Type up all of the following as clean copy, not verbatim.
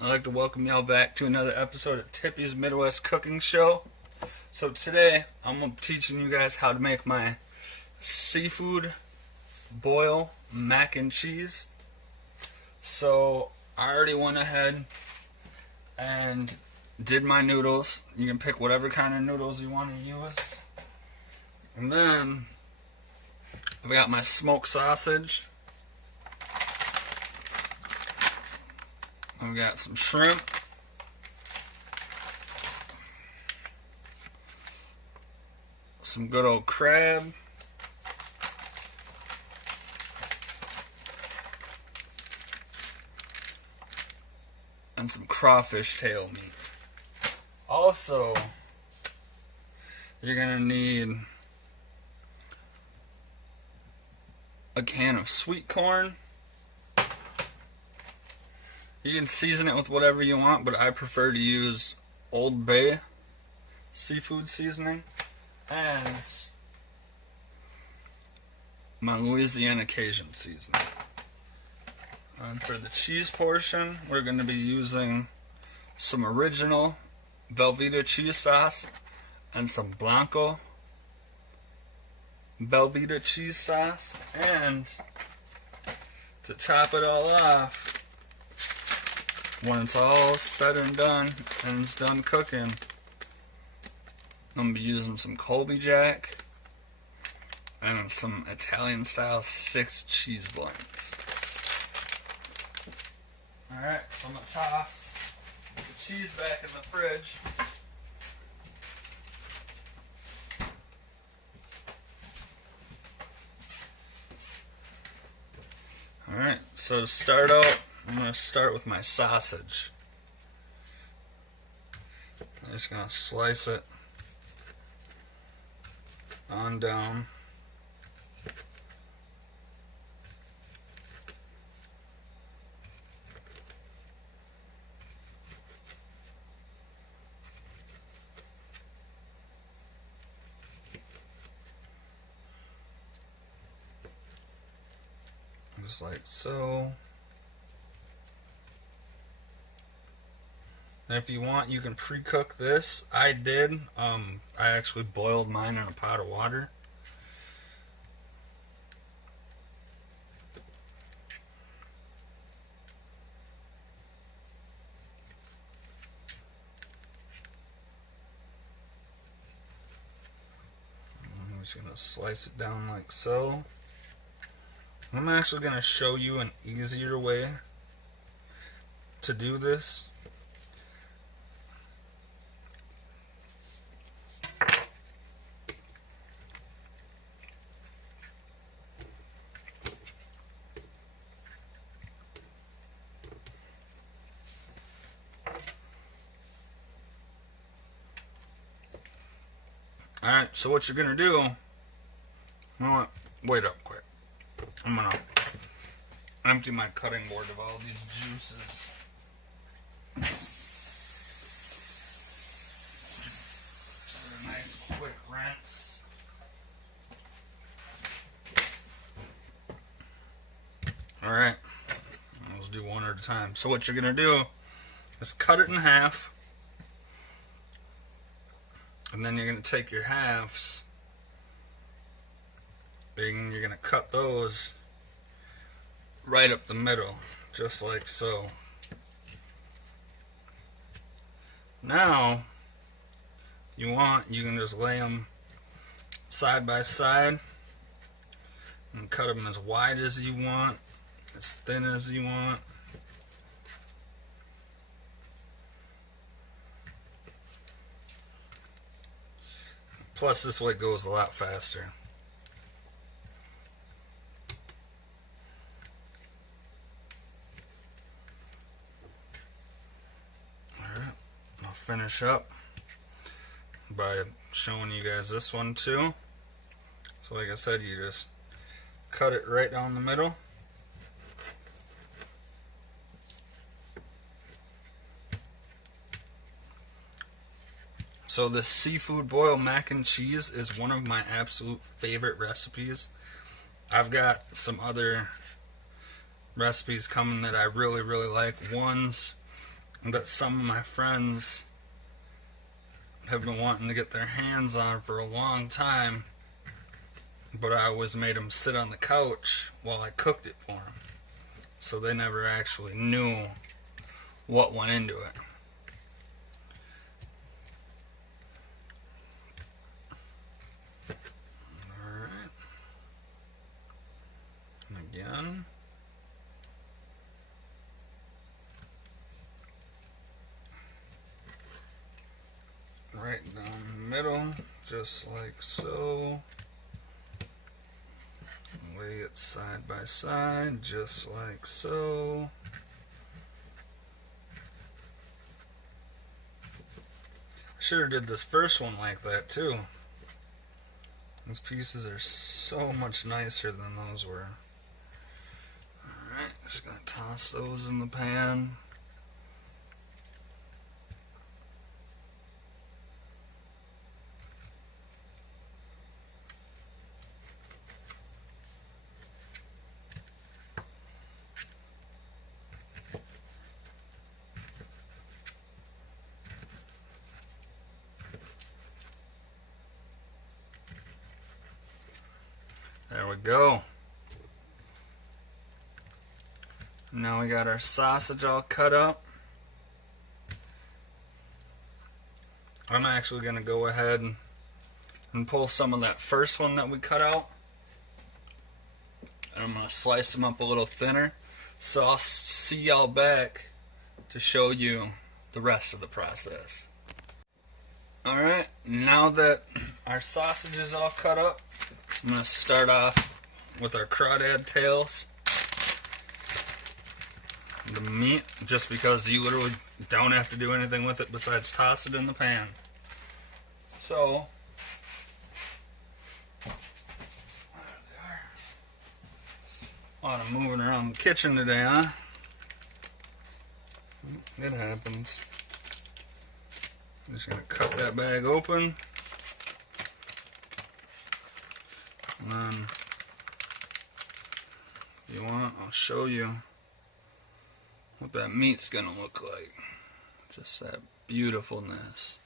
I'd like to welcome y'all back to another episode of Tippy's Midwest Cooking Show. So today, I'm teaching you guys how to make my seafood boil mac and cheese. So I already went ahead and did my noodles. You can pick whatever kind of noodles you want to use. And then I've got my smoked sausage. I've got some shrimp. Some good old crab. And some crawfish tail meat. Also, you're gonna need a can of sweet corn. You can season it with whatever you want, but I prefer to use Old Bay seafood seasoning. And my Louisiana Cajun seasoning. And for the cheese portion, we're going to be using some original Velveeta cheese sauce and some Blanco Velveeta cheese sauce. And to top it all off, when it's all said and done and it's done cooking, I'm going to be using some Colby Jack and some Italian style 6 cheese blend. Alright, so I'm going to toss the cheese back in the fridge. Alright, so to start out, I'm going to start with my sausage. I'm just going to slice it on down. Just like so. And if you want, you can pre-cook this. I did. I actually boiled mine in a pot of water. I'm just going to slice it down like so. I'm actually going to show you an easier way to do this. Alright, so what you're going to do, you know what, wait up quick. I'm going to empty my cutting board of all these juices. Just a nice quick rinse. Alright, let's do one at a time. So what you're going to do is cut it in half. And then you're going to take your halves, and you're going to cut those right up the middle, just like so. Now, you can just lay them side by side and cut them as wide as you want, as thin as you want. Plus, this way goes a lot faster. Alright, I'll finish up by showing you guys this one too. So like I said, you just cut it right down the middle. So the seafood boiled mac and cheese is one of my absolute favorite recipes. I've got some other recipes coming that I really like. One's that some of my friends have been wanting to get their hands on for a long time, but I always made them sit on the couch while I cooked it for them, so they never actually knew what went into it. Alright. And again. Right down the middle, just like so. Lay it side by side, just like so. I should have did this first one like that too. These pieces are so much nicer than those were. Alright, just gonna toss those in the pan. There we go. Now we got our sausage all cut up. I'm actually going to go ahead and pull some of that first one that we cut out. And I'm going to slice them up a little thinner. So I'll see y'all back to show you the rest of the process. Alright, now that our sausage is all cut up, I'm going to start off with our crawdad tails. The meat, just because you literally don't have to do anything with it besides toss it in the pan. So, a lot of moving around the kitchen today, huh? It happens. I'm just going to cut that bag open. And then, if you want, I'll show you what that meat's gonna look like. Just that beautifulness.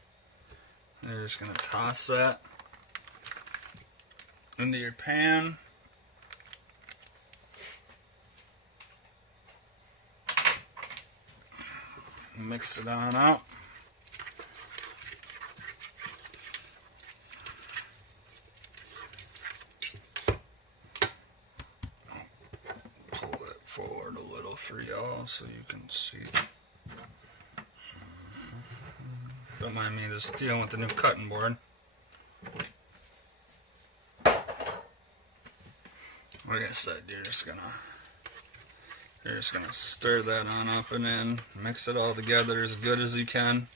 You're just gonna toss that into your pan. Mix it on up. Forward a little for y'all so you can see. Don't mind me just dealing with the new cutting board. Like I said, you're just gonna stir that on up and in, mix it all together as good as you can.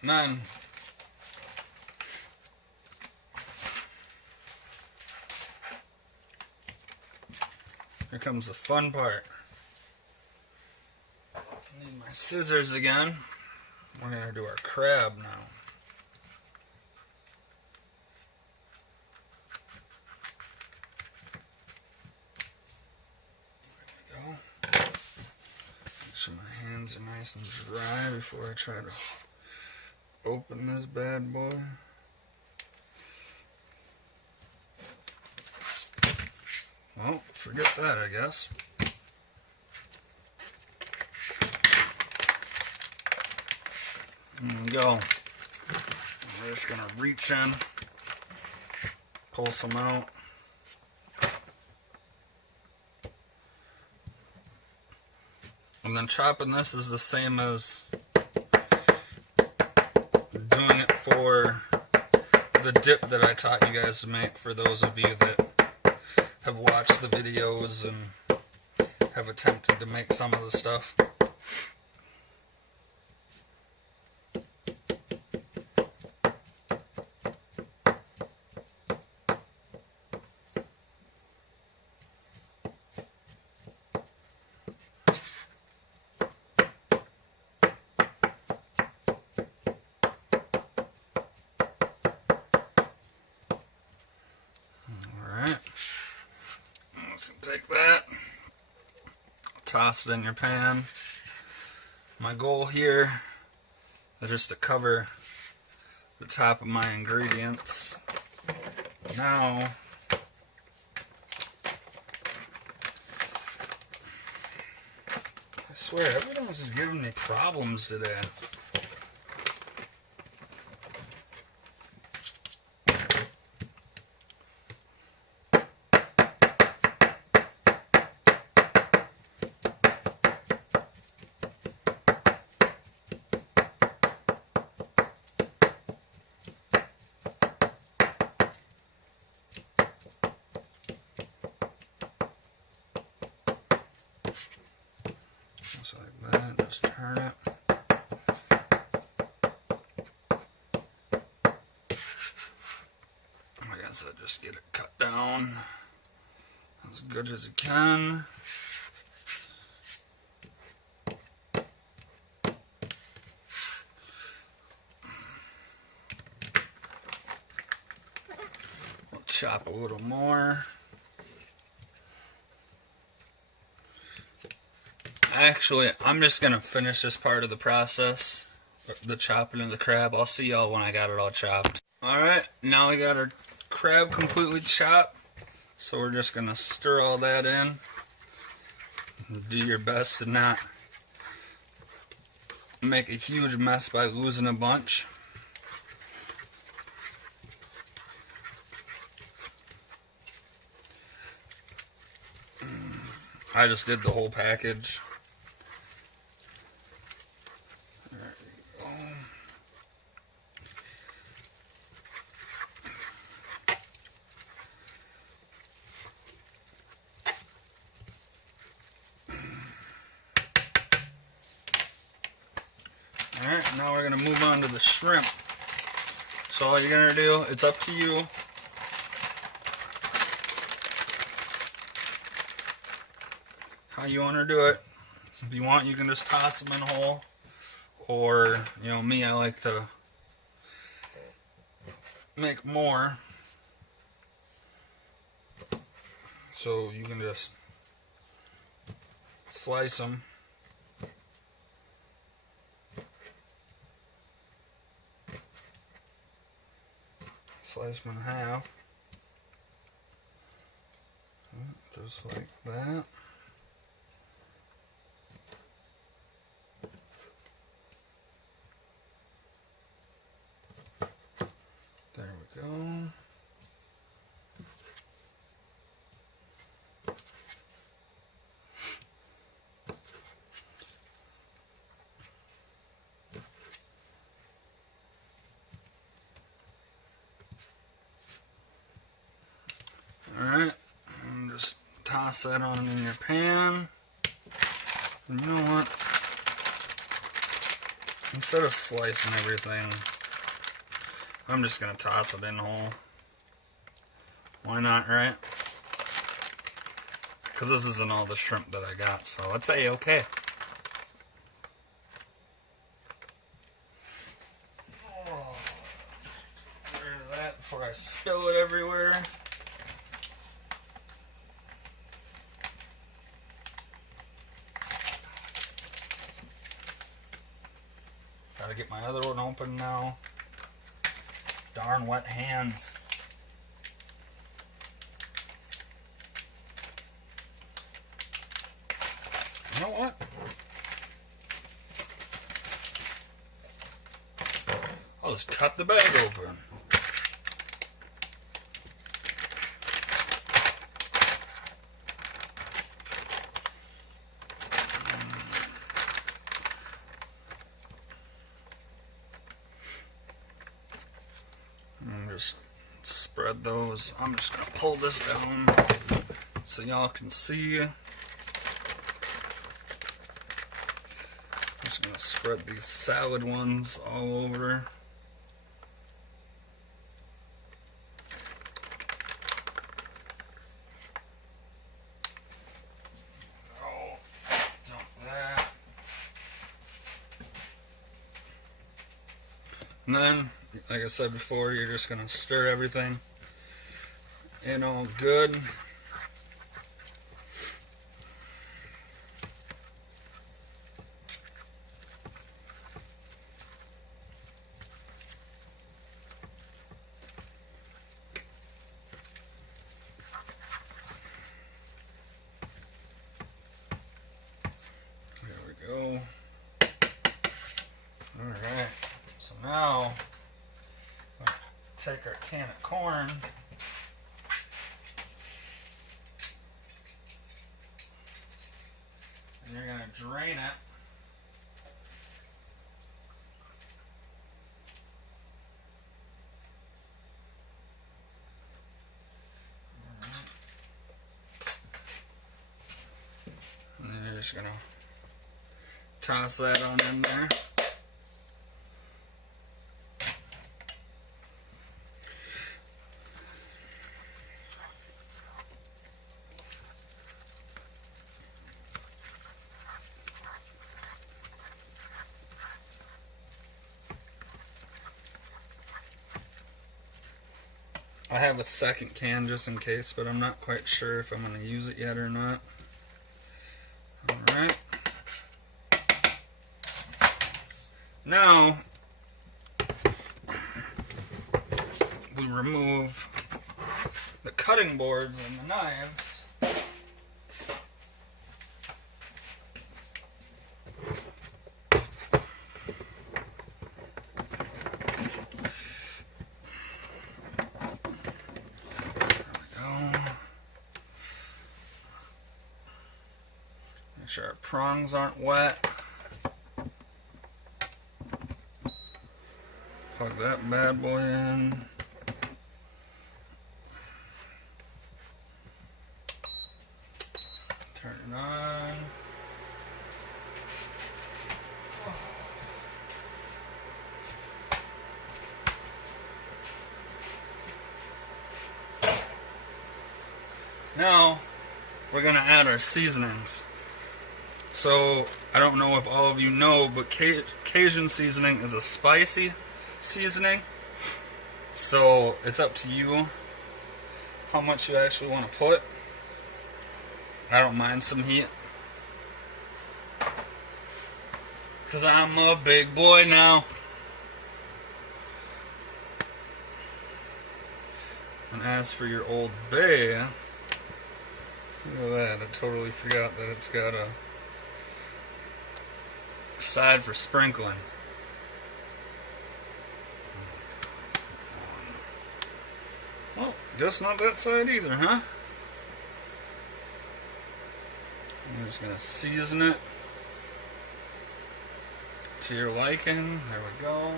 And then here comes the fun part. I need my scissors again. We're going to do our crab now. There we go. Make sure my hands are nice and dry before I try to open this bad boy. Well, forget that, I guess. There we go. We're just gonna reach in, pull some out. And then chopping this is the same as doing it for the dip that I taught you guys to make, for those of you that have watched the videos and have attempted to make some of the stuff. Alright. Take that, toss it in your pan. My goal here is just to cover the top of my ingredients. Now, I swear, everything's just giving me problems today. Just like that, just turn it. Like I said, just get it cut down as good as you can. We'll chop a little more. Actually, I'm just going to finish this part of the process, the chopping of the crab. I'll see y'all when I got it all chopped. Alright, now we got our crab completely chopped, so we're just going to stir all that in. Do your best to not make a huge mess by losing a bunch. I just did the whole package. Alright, now we're going to move on to the shrimp. So all you're going to do, it's up to you. How you want to do it. If you want, you can just toss them in whole. Or, you know, me, I like to make more. So you can just slice them. Slice them in half. Just like that. There we go. Alright, and just toss that on in your pan. And you know what? Instead of slicing everything, I'm just going to toss it in whole. Why not, right? Because this isn't all the shrimp that I got, so it's A-okay. Oh, get rid of that before I spill it everywhere. Gotta get my other one open now. Darn wet hands. You know what? I'll just cut the bag open. And just spread those. I'm just gonna pull this down so y'all can see. I'm just gonna spread these salad ones all over. Oh, dump that. And then, like I said before, you're just gonna stir everything in all good. Alright, so now we'll take our can of corn. And you're going to drain it. And then you're just going to toss that on in there. I have a second can just in case, but I'm not quite sure if I'm going to use it yet or not. Alright. Now, we remove the cutting boards and the knives. Make sure our prongs aren't wet. Plug that bad boy in. Turn it on. Now we're going to add our seasonings. So, I don't know if all of you know, but Cajun seasoning is a spicy seasoning. So, it's up to you how much you actually want to put. I don't mind some heat, because I'm a big boy now. And as for your Old Bay, look at that, I totally forgot that it's got a side for sprinkling. Well, guess not that side either, huh? I'm just gonna season it to your liking. There we go.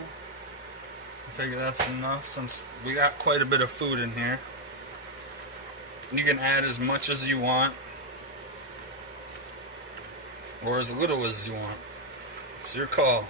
I figure that's enough since we got quite a bit of food in here. You can add as much as you want, or as little as you want. It's your call.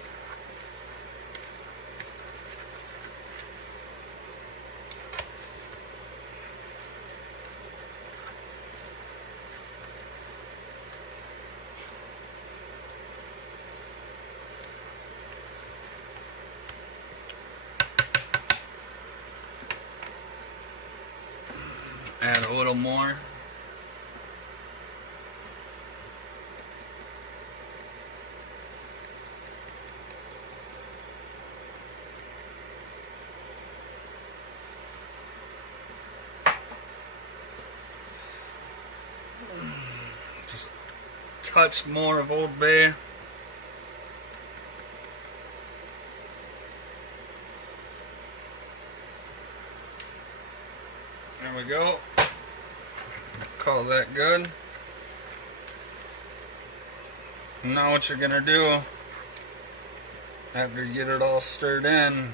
Add a little more. Just a touch more of Old Bay. There we go. Call that good. Now what you're gonna do, after you get it all stirred in,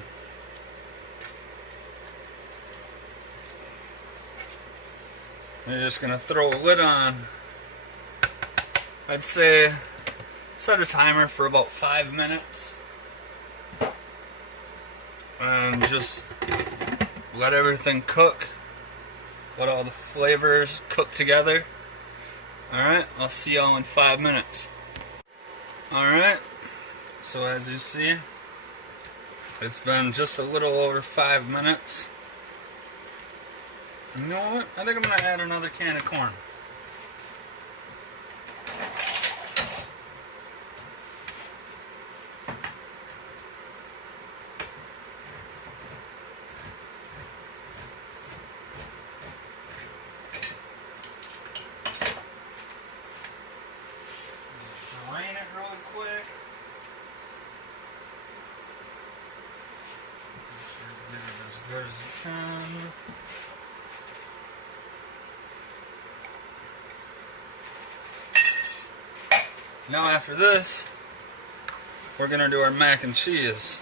you're just gonna throw a lid on. I'd say set a timer for about 5 minutes and just let everything cook. Let all the flavors cook together. Alright, I'll see y'all in 5 minutes. Alright, so as you see, it's been just a little over 5 minutes. You know what? I think I'm going to add another can of corn. Drain it really quick. good as you can. Now after this, we're gonna do our mac and cheese.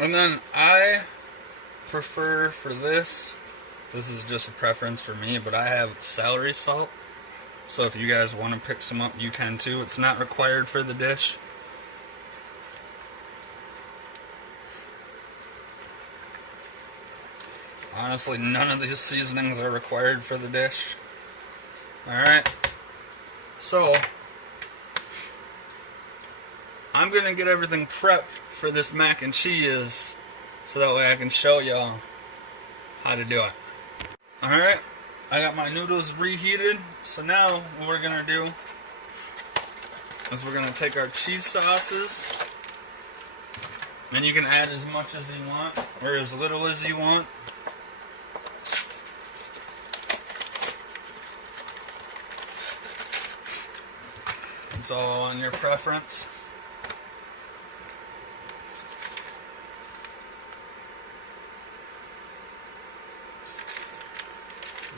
And then I prefer for this is just a preference for me, but I have celery salt. So if you guys want to pick some up, you can too. It's not required for the dish. Honestly, none of these seasonings are required for the dish. Alright. So, I'm going to get everything prepped for this mac and cheese so that way I can show y'all how to do it. Alright, I got my noodles reheated. So now what we're going to do is we're going to take our cheese sauces, and you can add as much as you want or as little as you want. It's all on your preference.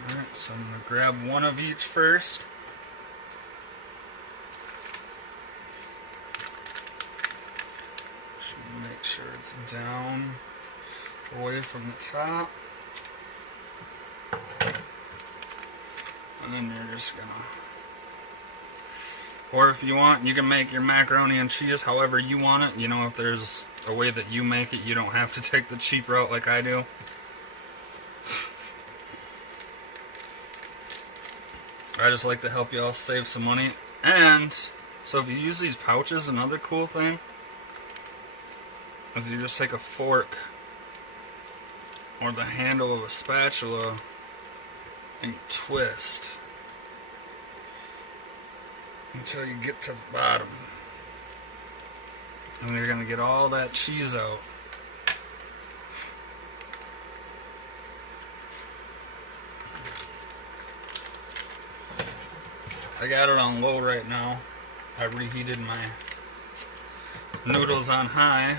Alright, so I'm going to grab one of each first. Just make sure it's down away from the top. And then you're just going to... Or if you want, you can make your macaroni and cheese however you want it. You know, if there's a way that you make it, you don't have to take the cheap route like I do. I just like to help y'all save some money. And, so if you use these pouches, another cool thing is you just take a fork or the handle of a spatula and you twist until you get to the bottom, and you're gonna get all that cheese out. I got it on low right now. I reheated my noodles on high.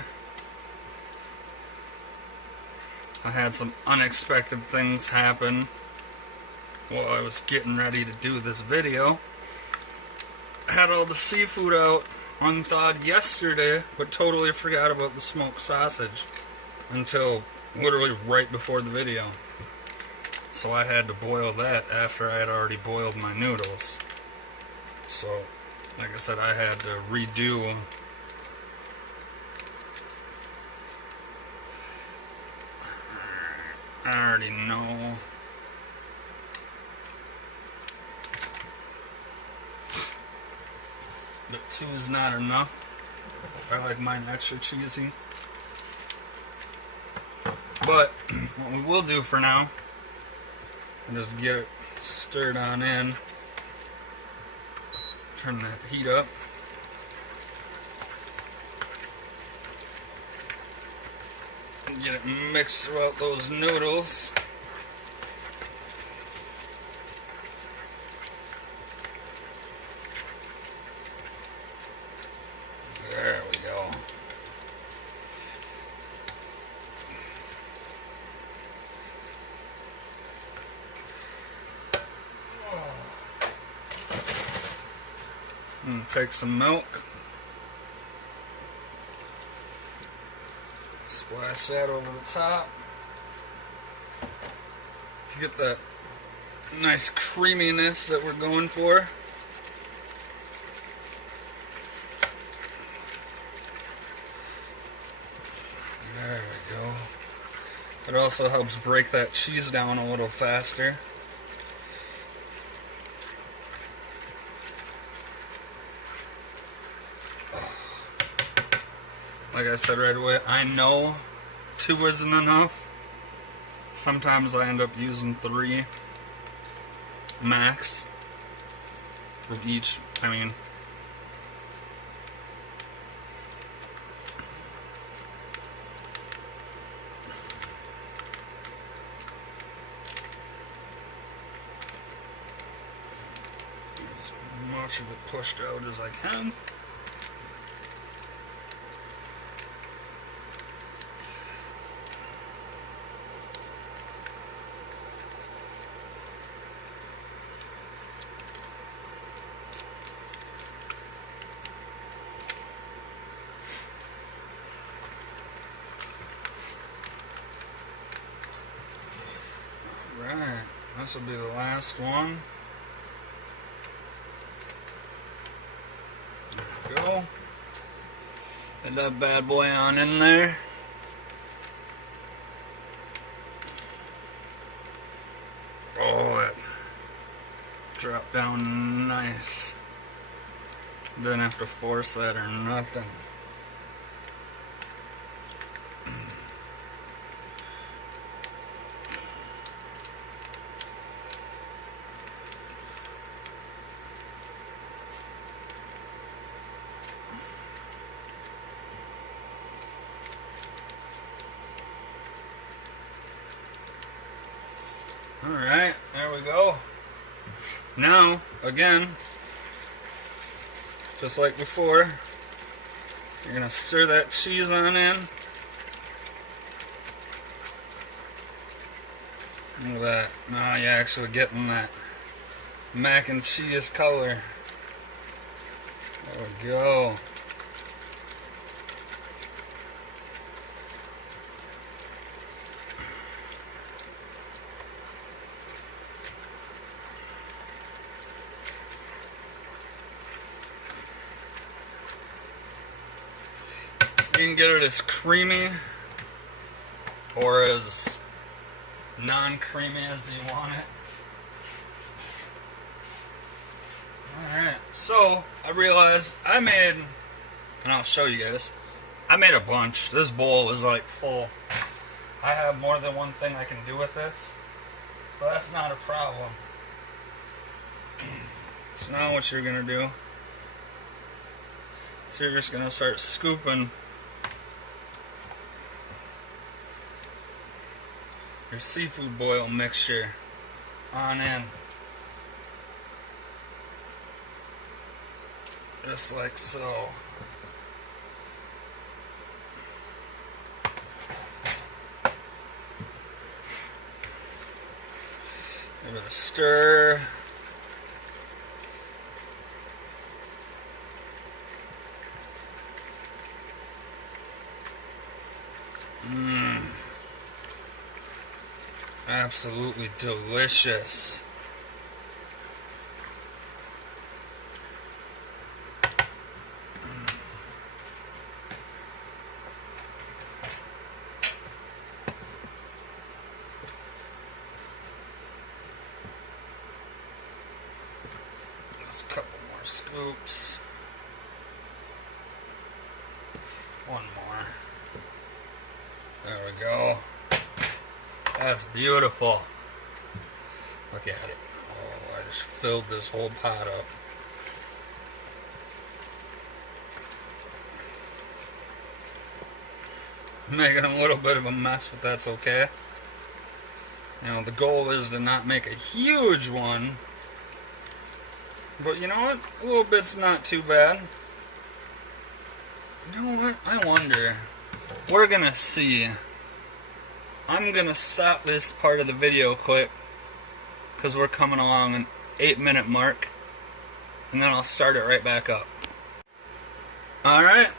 I had some unexpected things happen while I was getting ready to do this video. Had all the seafood out unthawed yesterday, but totally forgot about the smoked sausage until literally right before the video. So I had to boil that after I had already boiled my noodles. So, like I said, I had to redo I already know. But 2 is not enough. I like mine extra cheesy. But what we will do for now is just get it stirred on in. Turn that heat up. And get it mixed throughout those noodles. There we go. And take some milk. Splash that over the top to get that nice creaminess that we're going for. There we go. It also helps break that cheese down a little faster. Like I said right away, I know 2 isn't enough. Sometimes I end up using 3 max with each. I mean, much of it pushed out as I can. Alright, this will be the last one. There we go. Get that bad boy on in there. Oh, it dropped down nice. Didn't have to force that or nothing. Alright, there we go. Now, again, just like before, you're going to stir that cheese on in. Look at that. Now you're actually getting that mac and cheese color. There we go. You can get it as creamy or as non-creamy as you want it. Alright, so I realized I made, and I'll show you guys, I made a bunch. This bowl is like full. I have more than one thing I can do with this, so that's not a problem. So now what you're going to do, so you're just going to start scooping your seafood boil mixture on in. Just like so. Give it a stir. Absolutely delicious. Just a couple more scoops. One more. There we go. That's beautiful. Look at it. Oh, I just filled this whole pot up. Making a little bit of a mess, but that's okay. You know, the goal is to not make a huge one. But you know what? A little bit's not too bad. You know what? I wonder. We're gonna see. I'm gonna stop this part of the video quick because we're coming along an 8-minute mark, and then I'll start it right back up. Alright,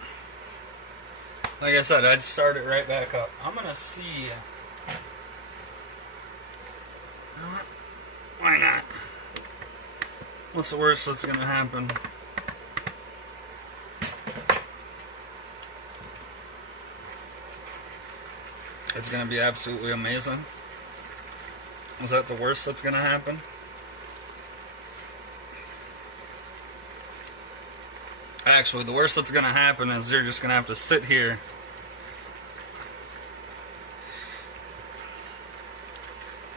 like I said, I'd start it right back up. I'm gonna see. Why not? What's the worst that's gonna happen? It's gonna be absolutely amazing. Is that the worst that's gonna happen? Actually, the worst that's gonna happen is you're just gonna have to sit here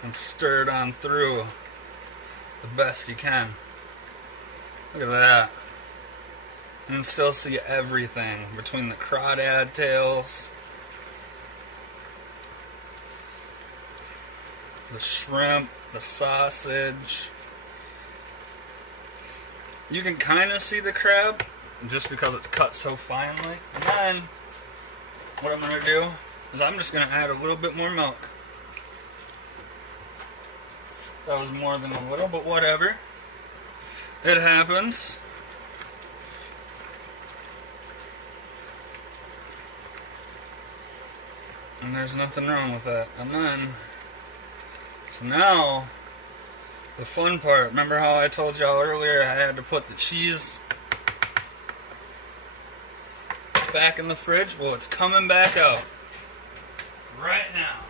and stir it on through the best you can. Look at that. And still see everything between the crawdad tails, the shrimp, the sausage. You can kind of see the crab just because it's cut so finely. And then what I'm going to do is I'm just going to add a little bit more milk. That was more than a little, but whatever. It happens. And there's nothing wrong with that. And then, so now, the fun part. Remember how I told y'all earlier I had to put the cheese back in the fridge? Well, it's coming back out right now.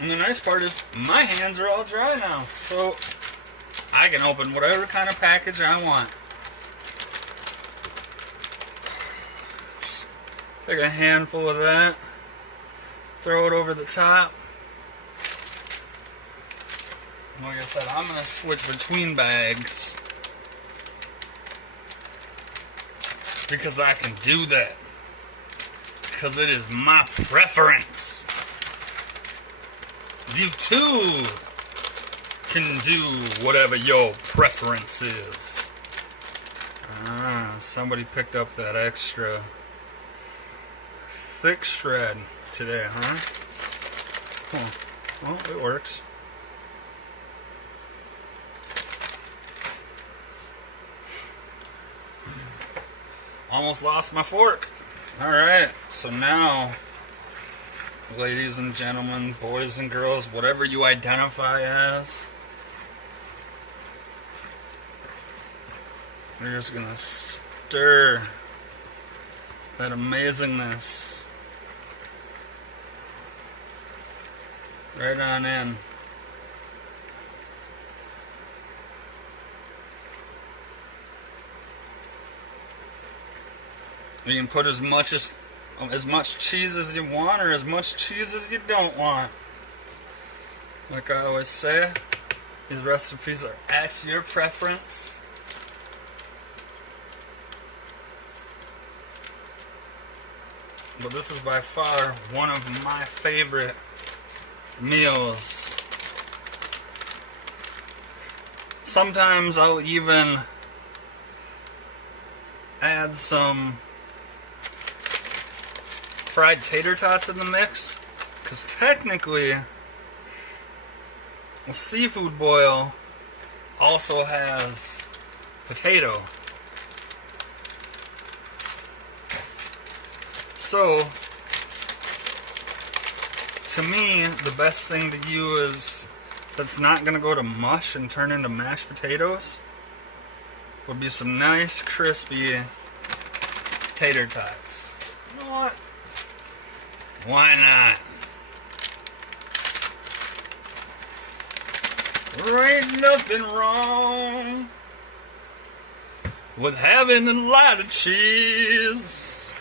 And the nice part is my hands are all dry now, so I can open whatever kind of package I want. Just take a handful of that, throw it over the top. Like I said, I'm going to switch between bags because I can do that. Because it is my preference. You too can do whatever your preference is. Somebody picked up that extra thick shred today, huh? Well, it works. Almost lost my fork. Alright, so now, ladies and gentlemen, boys and girls, whatever you identify as, we're just gonna stir that amazingness right on in. You can put as much cheese as you want or as much cheese as you don't want. Like I always say, these recipes are at your preference. But this is by far one of my favorite meals. Sometimes I'll even add some fried tater tots in the mix, because technically a seafood boil also has potato. So to me, the best thing to use that's not going to go to mush and turn into mashed potatoes would be some nice crispy tater tots. You know what? Why not? There ain't nothing wrong with having a lot of cheese.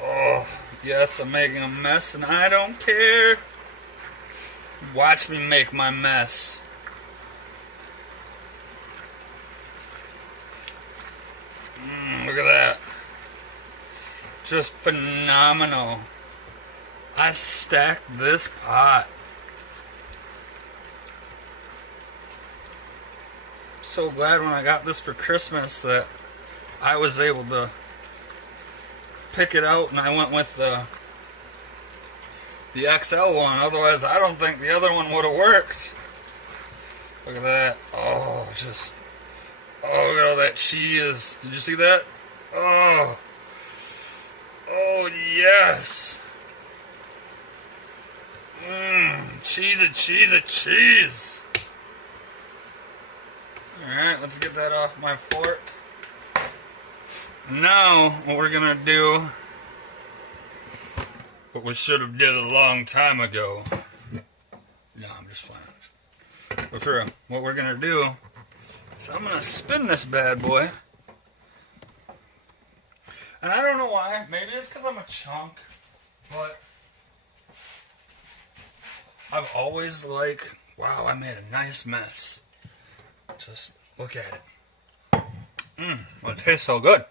Oh, yes, I'm making a mess and I don't care. Watch me make my mess. Look at that. Just phenomenal. I stacked this pot. So glad when I got this for Christmas that I was able to pick it out and I went with the XL one. Otherwise, I don't think the other one would have worked. Look at that. Oh, look at all that cheese. Did you see that? Oh, yes. Cheese. Alright, let's get that off my fork. Now, what we're gonna do, what we should have did a long time ago. No, I'm just playing. But for real, what we're gonna do is I'm gonna spin this bad boy. And I don't know why. Maybe it's because I'm a chunk, but I've always wow, I made a nice mess. Just look at it. Well, it tastes so good.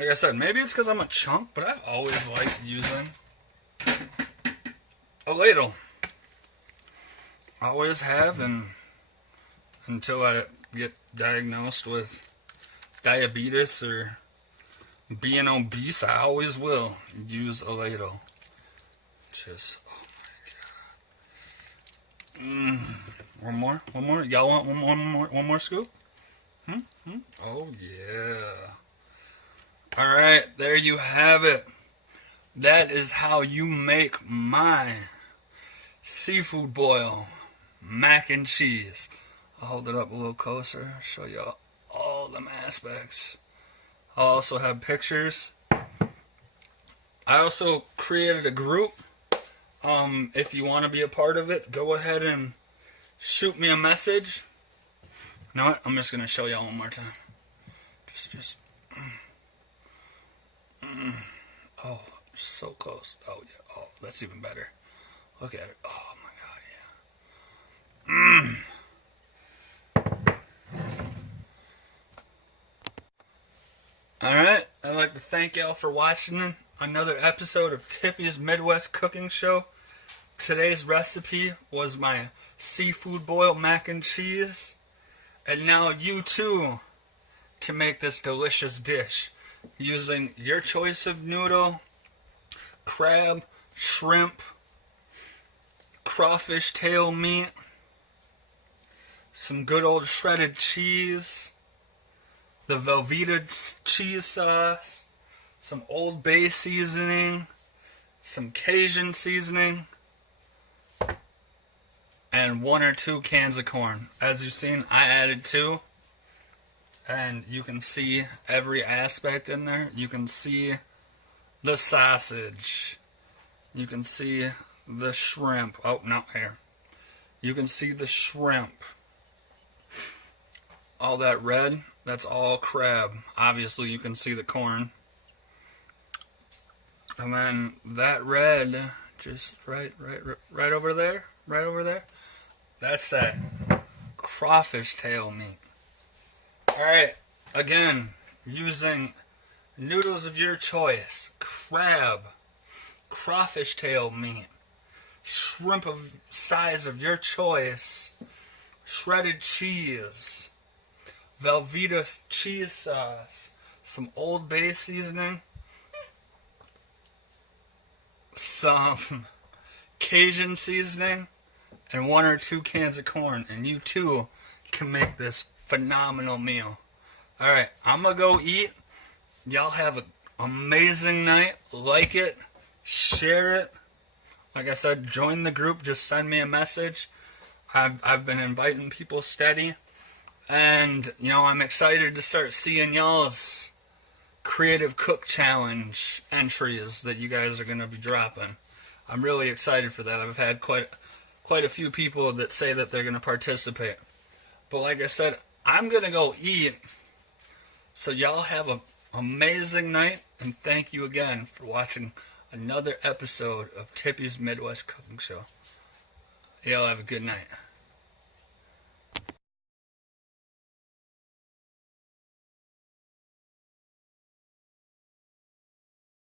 Like I said, maybe it's because I'm a chunk, but I've always liked using a ladle. I always have, and until I get diagnosed with diabetes or being obese, I always will use a ladle. Just, oh my god. One more. Y'all want one more scoop? Oh yeah. All right, there you have it. That is how you make my seafood boil mac and cheese. I'll hold it up a little closer, show you all them aspects. I'll also have pictures. I also created a group. If you want to be a part of it, go ahead and shoot me a message. You know what? I'm just going to show y'all one more time. Oh, so close. Oh, yeah. Oh, that's even better. Look at it. Oh, my God, yeah. Alright, I'd like to thank y'all for watching another episode of Tippy's Midwest Cooking Show. Today's recipe was my seafood boil mac and cheese. And now you too can make this delicious dish using your choice of noodle, crab, shrimp, crawfish tail meat, some good old shredded cheese, the Velveeta cheese sauce, some Old Bay seasoning, some Cajun seasoning, and 1 or 2 cans of corn. As you've seen, I added 2. And you can see every aspect in there. You can see the sausage. You can see the shrimp. Oh, no, here. You can see the shrimp. All that red, that's all crab. Obviously, you can see the corn. And then that red, just right over there, that's that crawfish tail meat. Alright, again, using noodles of your choice, crab, crawfish tail meat, shrimp of size of your choice, shredded cheese, Velveeta cheese sauce, some Old Bay seasoning, some Cajun seasoning, and 1 or 2 cans of corn, and you too can make this phenomenal meal. Alright, I'm gonna go eat. Y'all have an amazing night. Like it, share it. Like I said, join the group. Just send me a message. I've been inviting people steady. And, you know, I'm excited to start seeing y'all's Creative Cook Challenge entries that you guys are going to be dropping. I'm really excited for that. I've had quite a few people that say that they're going to participate. But like I said, I'm going to go eat. So y'all have an amazing night. And thank you again for watching another episode of Tippy's Midwest Cooking Show. Y'all have a good night.